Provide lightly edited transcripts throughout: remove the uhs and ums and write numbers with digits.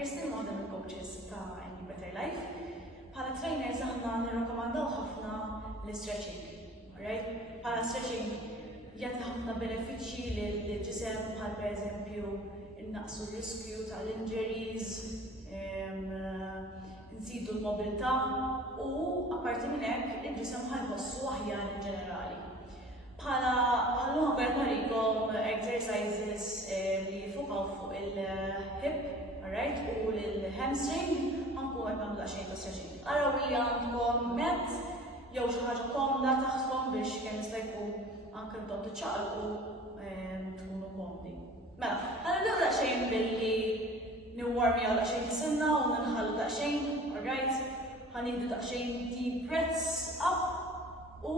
Kirsten, waħda mill-coaches ta' Any Better Life. Bħala trainers aħna nirrakkomandaw ħafna l-stretching. Bħala stretching jagħti ħafna benefiċċji lill-ġisem bħal pereżempju innaqsu r-riskju tal-injuries, nżidu l-mobilità u apparti minn hekk il-ġisem ħajħossu aħjar in ġenerali. Bħala ħammar norikom exercises li jifukaw fuq il-hip u l-hamstring ħankun qed nagħmlu daqsxejn ta' stretching. Araw li għandkom mat jew xi ħaġa komda taħtkom biex kemm jista' jkun anke intom tiċċaqalqu tkunu komdi. Mela, ħanibdew daqsxejn billi niwarmjaw daqsxejn ġisimna u nħallu daqsxejn, ħanieħdu daqsxejn deep breaths up u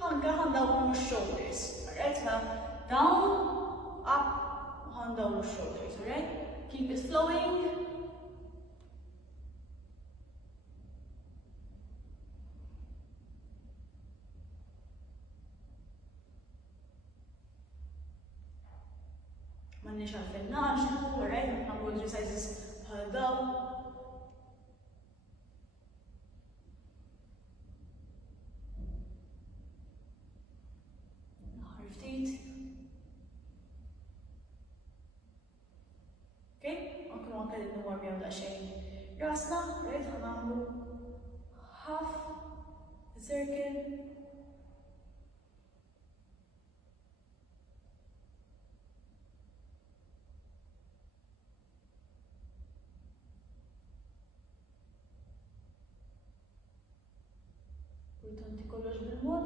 ħandawru x-shoulders, down, up, ħandawru x-shoulders, Keep it flowing. M'għandniex għalfejn naġlu, nagħmlu exercises bħal dawn. Naħar ftit. Anke ma kelli nwarmjaw daqsxejn rasna, ħanagħmlu half circle. Importanti kollox bil-mod.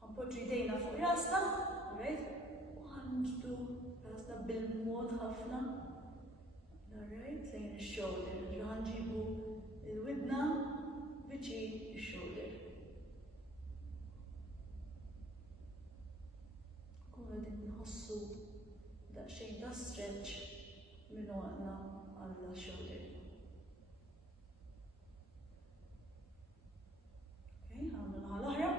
Ħanpoġġu jdejna fuq rasna, u ħanġbdu rasna bil-mod ħafna. Lejn ix-shoulder, ħanġibu il-widna viċin ix-shoulder. Kun qegħdin nħossu daqsxejn ta' stretch minn waqna għall-shoulder. Għamlu naħa l-oħra.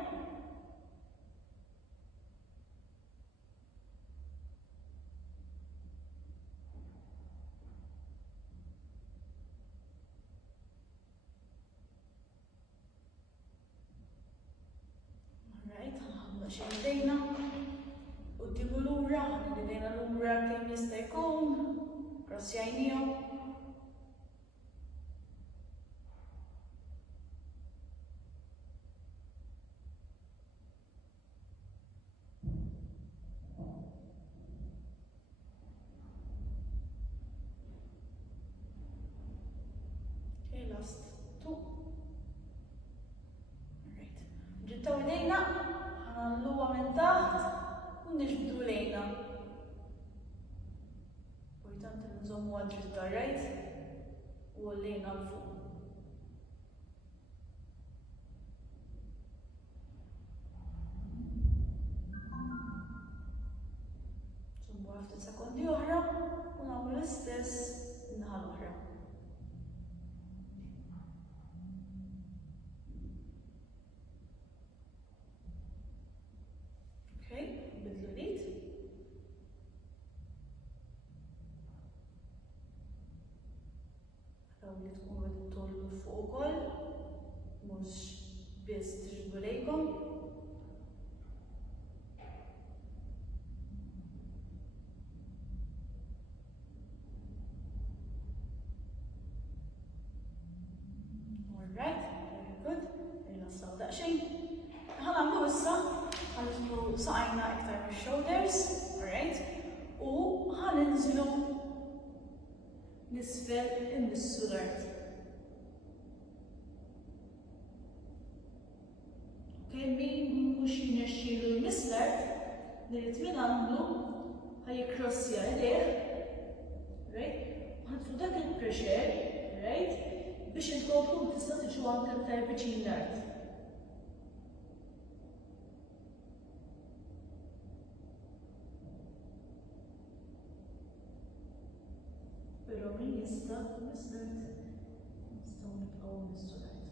Xejn dejna quddiem u lura, dejna lura kemm jista' jkun, krossjajnijhom. Last two. Ġittaw idejna. Għalluwa minn taħt u nġbdu lejna. Importanti nżommu għadġitta u lejna l-fuq. Nżommu għaftit sekondi oħra u nagħmlu l-istess naħa l-oħra. Li tkunu qegħdin tollu fuq ukoll, mhux biss triġbu lejkom. Alright, very good. Rilassaw daqsxejn. Ħanagħmlu issa ħanitlu saqajna iktar mix-shoulders, u ħaninżlu nisfel immissu l-art. Min mhux jinexxielu jmiss l-art, li minn għandu ħajjikkrossja idejh, ħadfu dak il-pressure, biex inkomplu tista' tiġu anke aktar viċin l-art. Però min jista' nistgħu nibqgħu nissu l-art.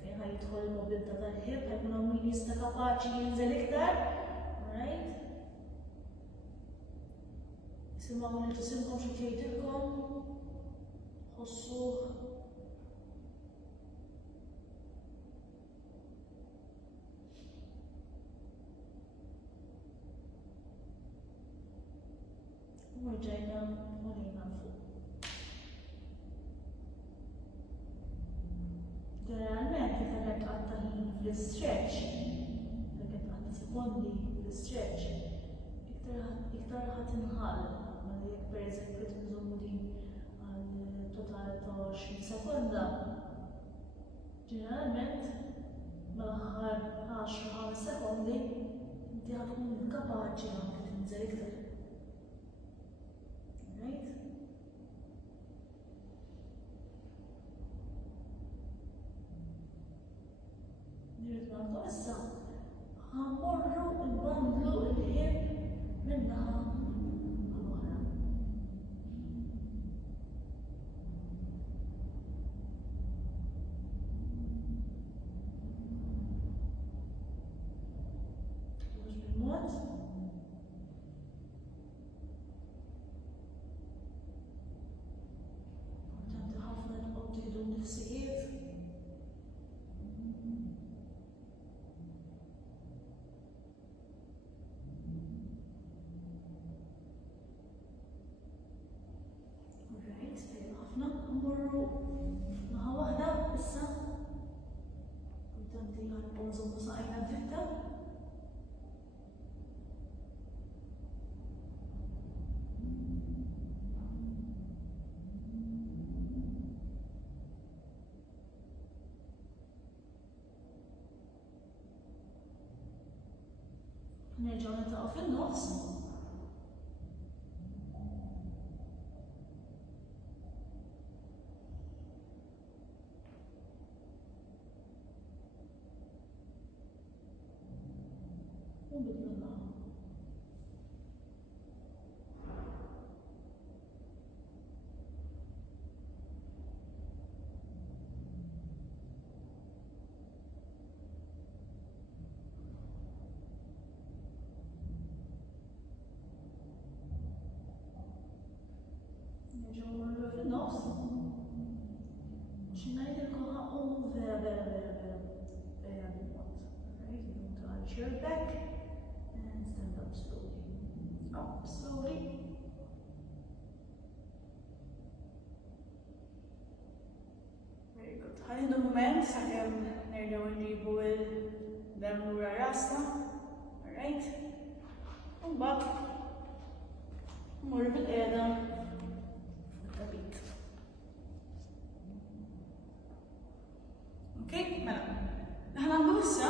fejn ħajidħol il-mobilità tal-ħib, ħajkun hawn min jista' kapaċi jinżel iktar. Alright? Isimgħu li tisimkom xi tgħidilkom, ħossuh. Ġejna morina fuq. Ġeneralment, jekk qed għadda fl-istretch, jekk qed għadda sekondi fl-istretch, iktar ħadd inħall. Ma jekk pereżempju qed nżommu din għal total ta' 20 sekonda, ġeneralment mal-aħħar 10 sekondi inti ħatkun kapaċi anke tinżel iktar. Right? Nirritmankom issa ħammorru nbandlu l-ħib minnaħa għal-oħra. Bil-mod nifsijiet. Alright, ħafna mmorru naħa waħda issa. Importanti ħanibqgħu nżommu saqajna dritta. Nerġgħu nitaqgħu fin-nofs. U nbidlu naħa. Fin-nofs. Xi ngħidilkom ħaqqu vera bil-mod. Alright, you want to arch your back and stand up slowly. Up slowly. Very good. Ħalli moment sakemm nerġgħu nġibu il-dem lura rasna. Alright? U mbagħad mmur bil-qiegħda. Okay, mela. Naħna issa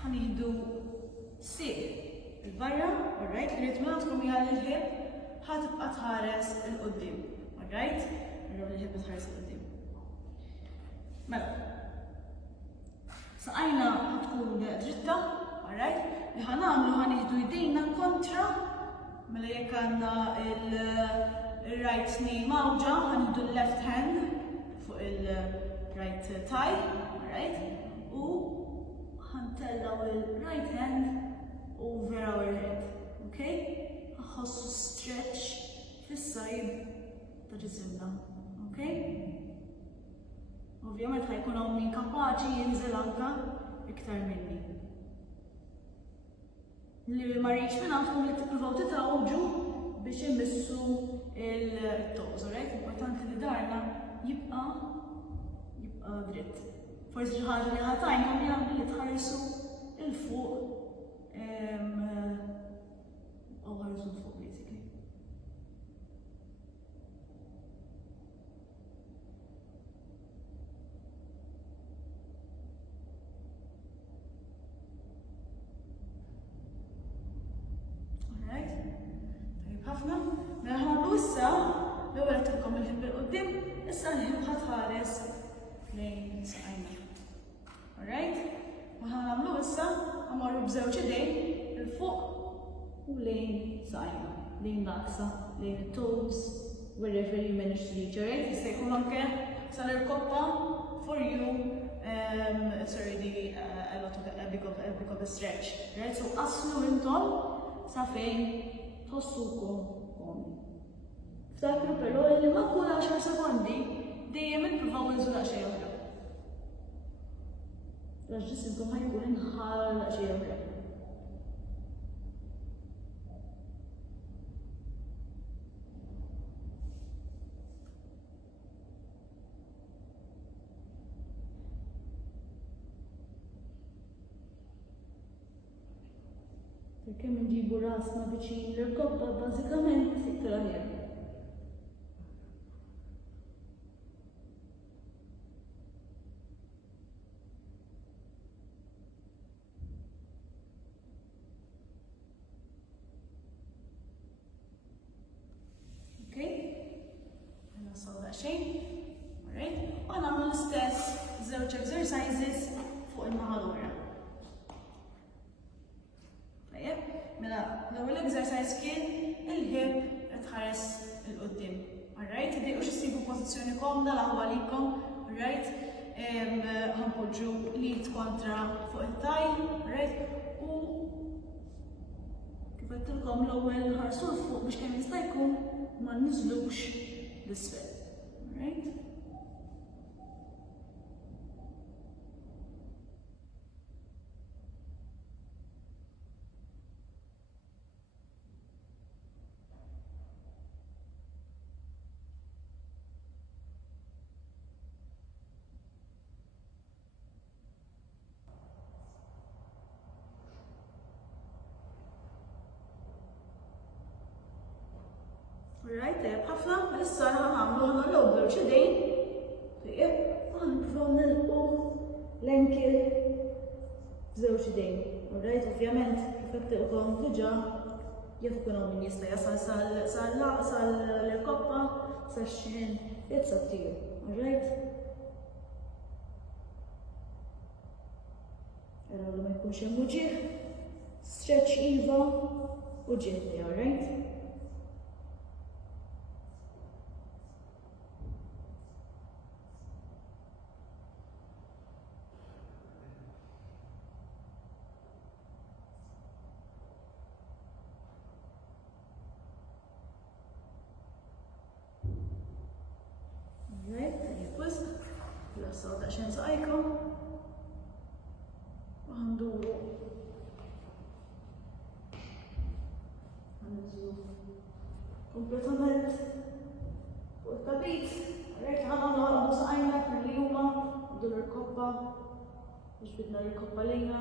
ħaniħdu sir il-barra, alright, il-ritmanatkom hija l-ħib ħatibqa' tħares il-qudiem, alright? Il-ħib tħares il-qudiem. Mela. Saqajna tkun dritta, alright? Li ħanagħmlu ħaniħdu jdejna kontra, mela jekk għandna il-right knee mawġa, ħaniħdu l-left hand fuq il-right thigh, alright? U ħantellaw il-right hand over our head, okay? Ħossu stretch fis-side ta' ġisimna, okay? Ovvjament ħajkun hawn min kapaċi jinżel anke iktar minni. Li ma rridx minn għandkom li tippruvaw titgħawġu biex immissu il-toes, alright? Importanti li darna jibqa' dritt. Forsi xi ħaġa li ħatajnhom jagħmlu li tħarsu il-fuq u ħarsu fuq basically. Alright? Tajjeb ħafna. Mela ħanagħmlu issa l-ewwel qed tilkom il-ħib il-qudiem, issa l-ħib ħatħares lejn saqajna. Alright? Ma ħanagħmlu issa ħamorru b'żewġ idejn il-fuq u lejn saqajna, lejn l-aqsa, lejn it-toes, wherever you manage to reach, alright? Jista' jkun anke sal-il-koppa for you stretch. Right? So qaslu intom sa fejn tħossukom komdi. Ftakru però li ma kull 10 sekondi dejjem ippruvaw inżu daqsxejn oħra. Għax ġismkom ħajkun inħal daqsxejn oħra. Kemm nġibu rasna viċin l-irkobba bażikament iktar aħjar. Okay? Nassaw daqsxejn. Alright? U nagħmlu l-istess żewġ exercises fuq il-naħa l-oħra. Mela, l-ewwel exercise kien il-hip qed tħares il-qudiem. Alright? Iddejqu xissibu pożizzjoni komda l-aħwa likom, alright? Ħanpoġġu lid kontra fuq it-taj, alright? U kif qedtilkom l-ewwel ħarsu fuq biex kemm jista' jkun ma niżlux l-isfel. Alright? Alright, ħafna, issa ħamlu ħana l-ewwel ċedejn. Tajjeb, ħanipprovaw nilqu l-enkel b'żewġ idejn. Alright, ovvjament, kif qedtilkom diġà jaf ikun hawn min jista' jasal sal-koppa, sax-xien, jekk sattiju. Alright? Araw li ma jkunx hemm uġigħ, stretch iva u ġieli, alright? Lassaw daqsxejn saqajkom u ħanduru ħanniżlu kompletament fuq it-tabit. Rek ħanagħmlu ħalqu saqajna milli huma ndur il-koppa biex bidna l-koppa lejna.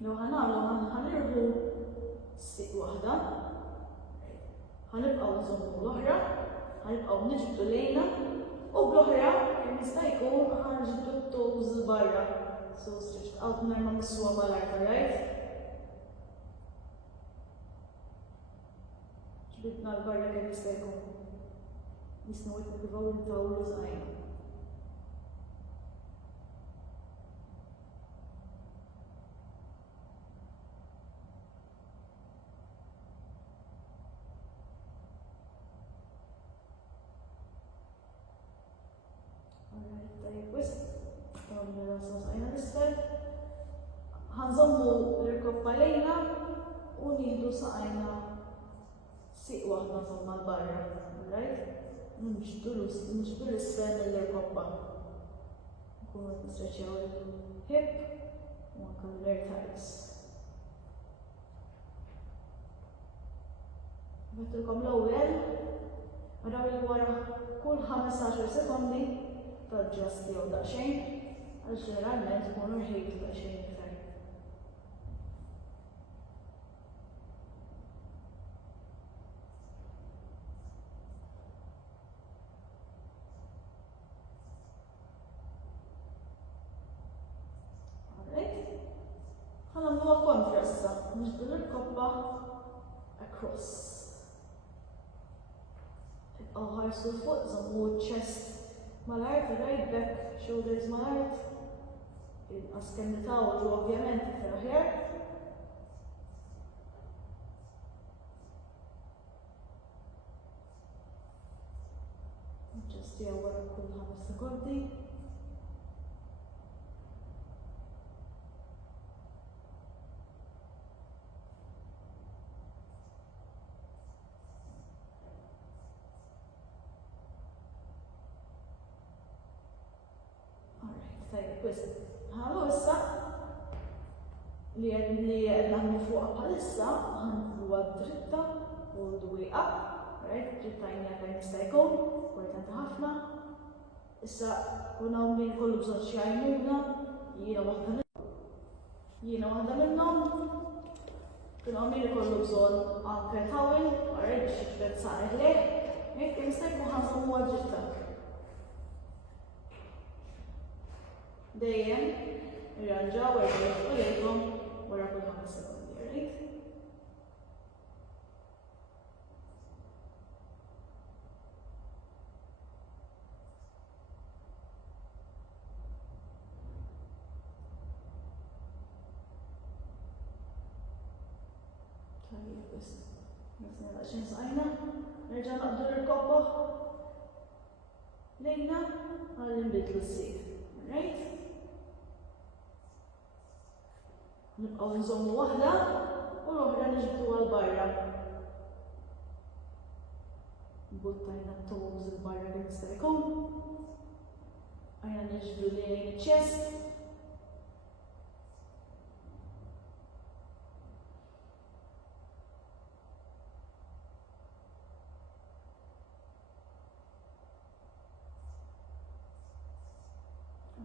Law ħanagħmlu ħanirħu siq waħda, ħanibqgħu nżommu l-oħra, ħanibqgħu niġbdu lejna u bl-oħra kemm jista' jkun ħanġbdu t-toes barra. So stretch out mingħajr ma nissuha mal-art, right? Ġbidna l-barra kemm jista' jkun. Nisnaw qed nippruvaw intawlu żgħajna. Ħanżommu l-koppa lejna u nieħdu saqajna siq waħda żomma l-barra, right? Nġbdu l-isfel mill-koppa. Nkunu qed nistreċjaw il-hip u anke l-air thighs. Għattilkom l-ewwel, araw li wara kull 15 sekondi taġġasti jew daqsxejn għal ġeneralment ikunu rħejtu daqsxejn iktar. Ħanagħmluha kontra issa, niġbdu l-koppa across. Tibqgħu ħarsu fuq, żommu ch-chest mal-art, right back, shoulders mal-art, inqas kemm nitgħawdu ovvjament iktar aħjar. Ġestija wara kull 5 sekondi. Tajjeb, ħallu issa li qed naħdmu fuqha bħalissa huwa dritta u l-dwieqa, dritta jnejha kemm jista' jkun, importanti ħafna. Issa kun hawn min kollu bżonn xi għajnuna, jiena waħda minnhom. Kun hawn min ikollu bżonn anke tawel, biex jiġbed saqajh lejh, kemm jista' jkun ħanżommuha dritta. Dejjem irranġaw irranġaw lejkom wara kull 5 sekondi, right? Tajjeb, nisna daqsxejn saqajna, nerġa' naqbdu l-koppa lejna ħalli nbidlu s-sir, right? Nibqgħu nżommu waħda u l-oħra niġbduha l-barra. Buttajna t-toes il-barra li jista' jkun. Għajna niġbdu lejn iċ-ċest.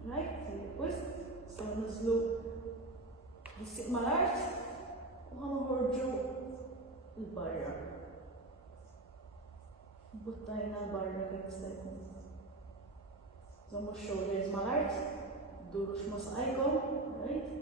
Right, so niżlu Nissiq mal-art u ħanħorġu l-barra. Buttajna l-barra kemm jista' jkun. Żommu x-shoulders mal-art, dduru x'ma saqajkom, right?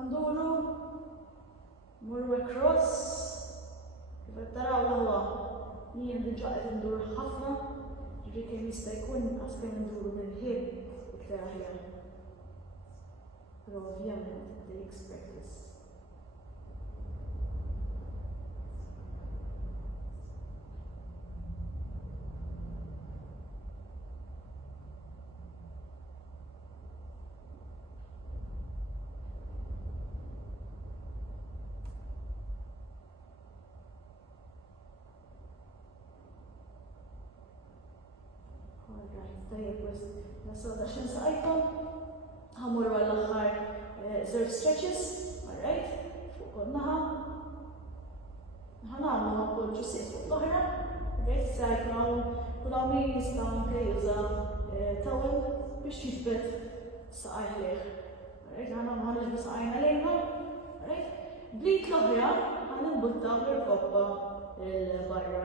Għanduru, murru across, kif qed taraw l-ħwa, jien diġà qed indur ħafna, ġifieri kemm jista' jkun inqas kemm induru mill-ħin iktar aħjar. Però ovvjament it takes practice. Tajjeb, nasal daċċin saqajkom, ħamurru għall-aħħar żewġ stretches, alright, fuq kol naħa. Ħanagħmlu ħappoġġu sieq fuq l-oħra, alright, kull hawn min jista' anke juża towel biex jiġbed saqajh lejh. Alright, ħaniġbu saqajna lejna, alright, blit l-oħra ħanimbuttaw l-koppa il-barra,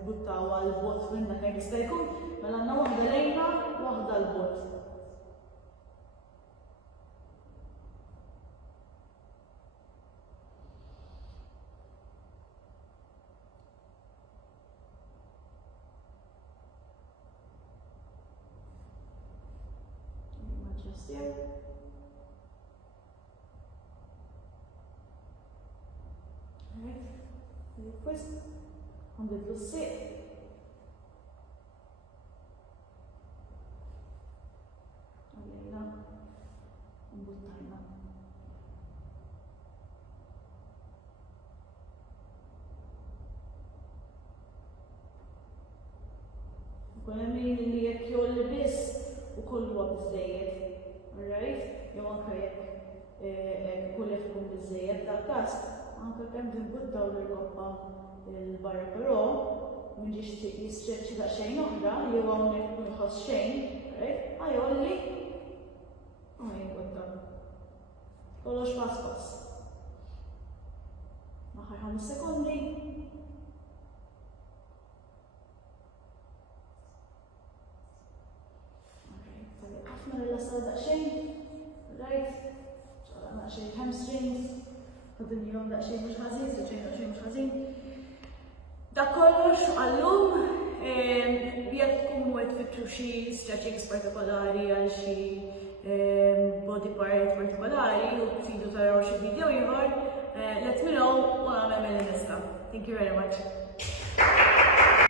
nbuttaw għal-bot minna kemm jista' jkun, mela għandna waħda lejna, waħda l-bot. Questo, nbidlu s-sieq. Għallijna, nbuttajna. Kuna min li jekk jolli biss u kollu għab bizzejiet, alright? Jew anka jekk kullek kun bizzejiet, dal-kas, anka kemm tinbuttaw l-Ewropa il-barra, però m'ġiex jistretċi daqsxejn oħra, jew hawnhekk ma jħoss xejn, ħajolli u jinbutta. Kollox pass pass. Aħħar 5 sekondi. muscle daqsxejn, right? ċaqlaqna xejn hamstrings, ħadinjhom daqsxejn mhux ħażin, stretchejna xejn mhux ħażin. Dak kollox għallum, jekk tkunu qed tfittxu xi stretchings partikolari għal xi body part partikolari u tridu taraw xi video ieħor, let me know u nagħmel mill-lista. Thank you very much.